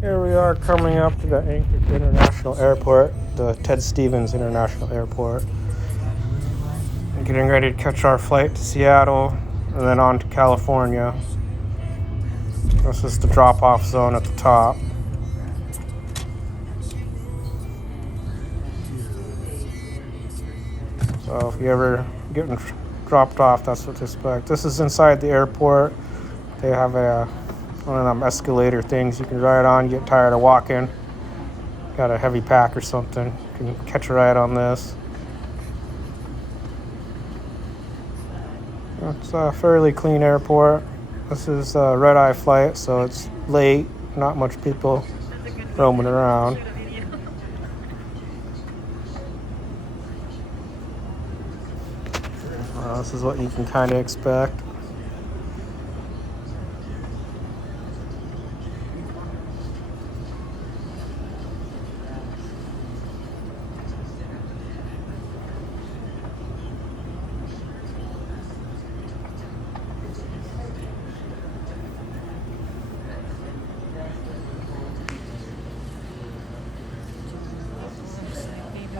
Here we are coming up to the Anchorage International Airport, the Ted Stevens International Airport. I'm getting ready to catch our flight to Seattle and then on to California. This is the drop-off zone at the top. So if you ever getting dropped off, that's what to expect. This is inside the airport. They have one of them escalator things you can ride on. You get tired of walking, got a heavy pack or something, you can catch a ride on this. It's a fairly clean airport. This is a red-eye flight, so it's late, not much people roaming around. This is what you can kind of expect.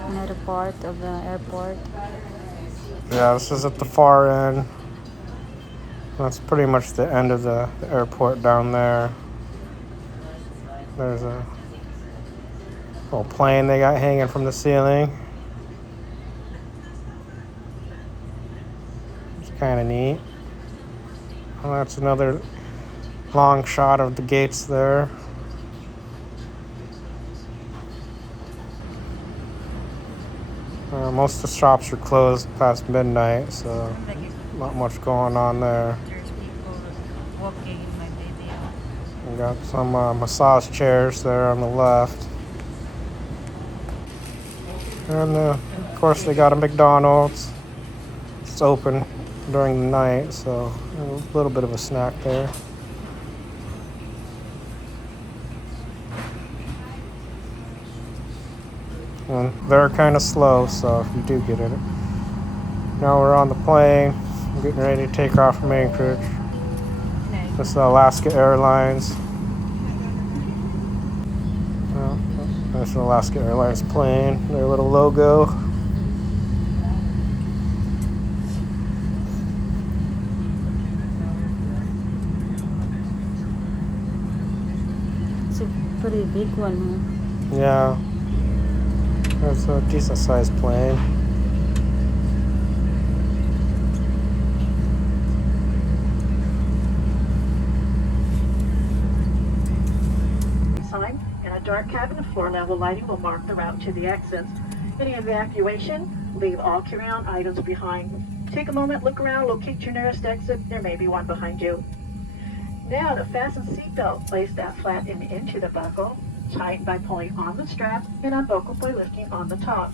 Another part of the airport. Yeah, this is at the far end. That's pretty much the end of the airport down there. There's a little plane they got hanging from the ceiling. It's kind of neat. Well, that's another long shot of the gates there. Most of the shops are closed past midnight, so not much going on there. There's people walking, my baby. We got some massage chairs there on the left. And of course they got a McDonald's. It's open during the night, so a little bit of a snack there. And they're kind of slow, so if you do get in it. Now we're on the plane. We're getting ready to take off from Anchorage. This is Alaska Airlines. That's an Alaska Airlines plane. Their little logo. It's a pretty big one, huh? Yeah. That's a decent sized plane. Sign and a dark cabin floor level lighting will mark the route to the exits. Any evacuation, leave all carry-on items behind. Take a moment, look around, locate your nearest exit. There may be one behind you. Now to fasten seatbelt, place that flat end into the buckle. Tighten by pulling on the strap and unbuckle by lifting on the top.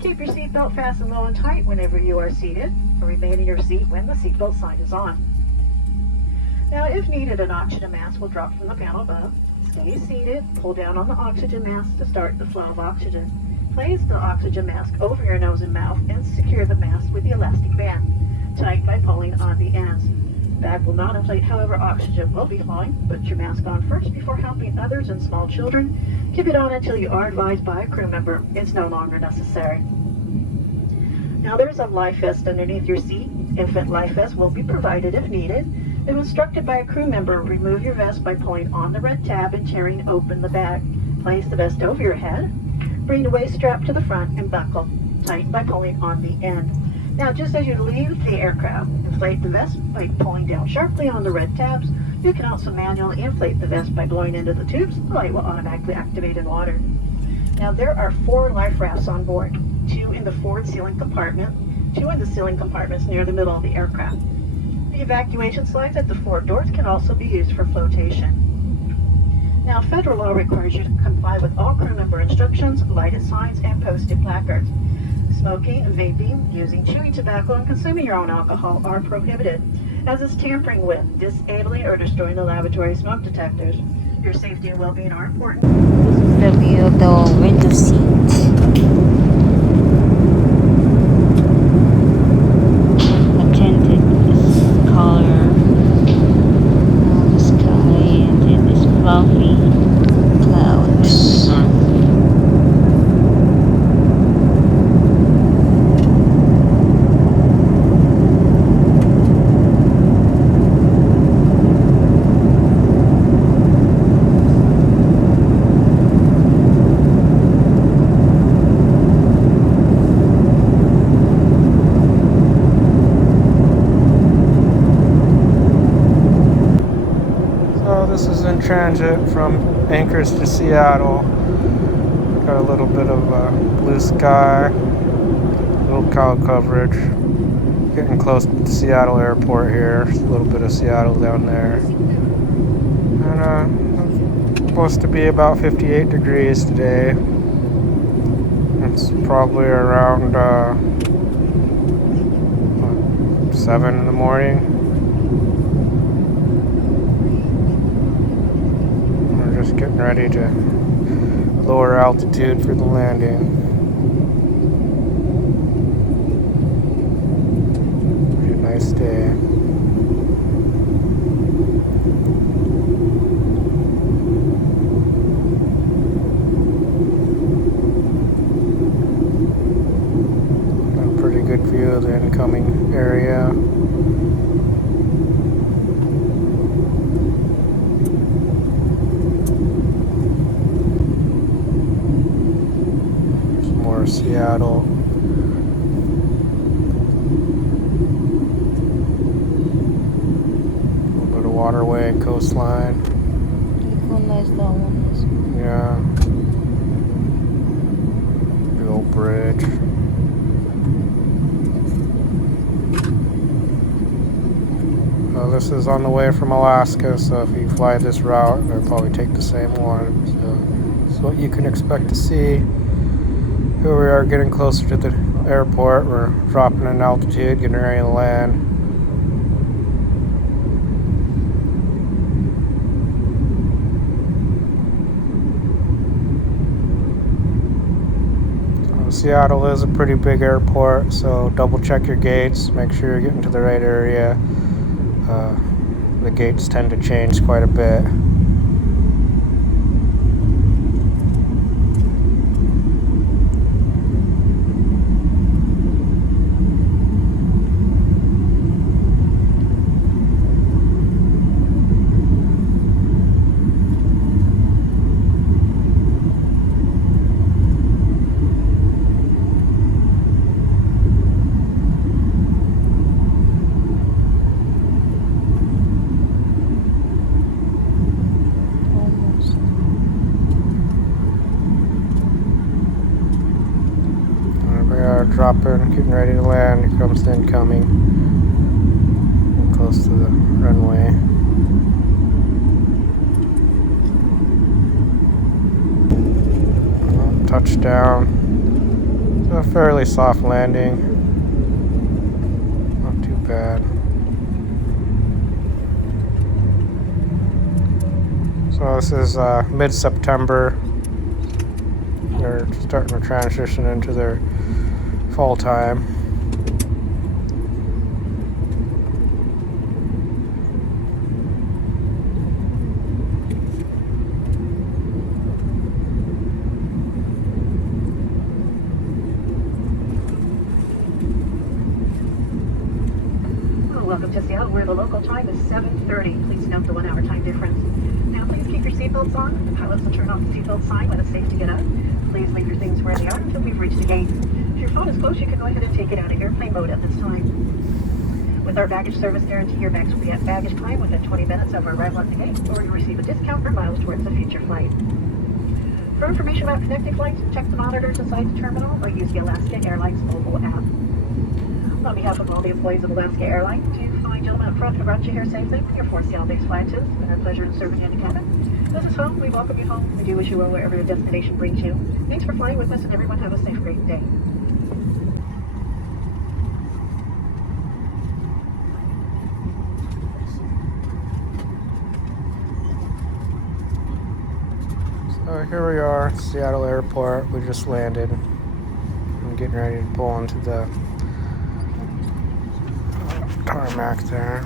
Keep your seatbelt fastened low and tight whenever you are seated, and remain in your seat when the seatbelt sign is on. Now, if needed, an oxygen mask will drop from the panel above. Stay seated, pull down on the oxygen mask to start the flow of oxygen. Place the oxygen mask over your nose and mouth and secure the mask with the elastic band. Tighten by pulling on the ends. Bag will not inflate, however, oxygen will be flowing. Put your mask on first before helping others and small children. Keep it on until you are advised by a crew member it's no longer necessary. Now there's a life vest underneath your seat. Infant life vest will be provided if needed. If instructed by a crew member, remove your vest by pulling on the red tab and tearing open the bag. Place the vest over your head. Bring the waist strap to the front and buckle. Tighten by pulling on the end. Now, just as you leave the aircraft, inflate the vest by pulling down sharply on the red tabs. You can also manually inflate the vest by blowing into the tubes. The light will automatically activate in water. Now, there are 4 life rafts on board, 2 in the forward ceiling compartment, 2 in the ceiling compartments near the middle of the aircraft. The evacuation slides at the forward doors can also be used for flotation. Now, federal law requires you to comply with all crew member instructions, lighted signs, and posted placards. Smoking, vaping, using chewing tobacco, and consuming your own alcohol are prohibited, as is tampering with, disabling, or destroying the lavatory smoke detectors. Your safety and well-being are important. This is the view of the window seat. A tinted color. The sky and it is fluffy. transit from Anchorage to Seattle. Got a little bit of blue sky, little cloud coverage. Getting close to the Seattle airport here. There's a little bit of Seattle down there. And supposed to be about 58 degrees today. It's probably around 7 in the morning. We're just getting ready to lower altitude for the landing. Pretty nice day. Got a pretty good view of the incoming area. More Seattle. A little bit of waterway and coastline. Look how nice that one is. Yeah. Big old bridge. This is on the way from Alaska, so if you fly this route, you'll probably take the same one. So this is what you can expect to see. Here we are getting closer to the airport. We're dropping in altitude, getting ready to land. Seattle is a pretty big airport, so double check your gates, make sure you're getting to the right area. The gates tend to change quite a bit. Almost. We are dropping, getting ready to land. Here comes the incoming. We're close to the runway. Touchdown. It's a fairly soft landing. Not too bad. So this is mid-September. They're starting to transition into their fall time. Welcome to Seattle, where the local time is 7:30. Please note the 1 hour time difference. Now please keep your seatbelts on. The pilots will turn off the seatbelt sign when it's safe to get up. Please leave your things where they are until we've reached the gate. If your phone is close, you can go ahead and take it out of airplane mode at this time. With our baggage service guarantee, your bags will be at baggage claim within 20 minutes of arrival at the gate, or you receive a discount for miles towards a future flight. For information about connecting flights, check the monitors inside the terminal or use the Alaska Airlines mobile app. On behalf of all the employees of Alaska Airlines, to you fine gentlemen up front who brought you here safely, your 4 Seattle-based flight attendants, it's been our pleasure in serving you in the cabin. This is home. We welcome you home. We do wish you well wherever your destination brings you. Thanks for flying with us, and everyone have a safe, great day. So here we are, Seattle Airport. We just landed. I'm getting ready to pull into the tarmac there.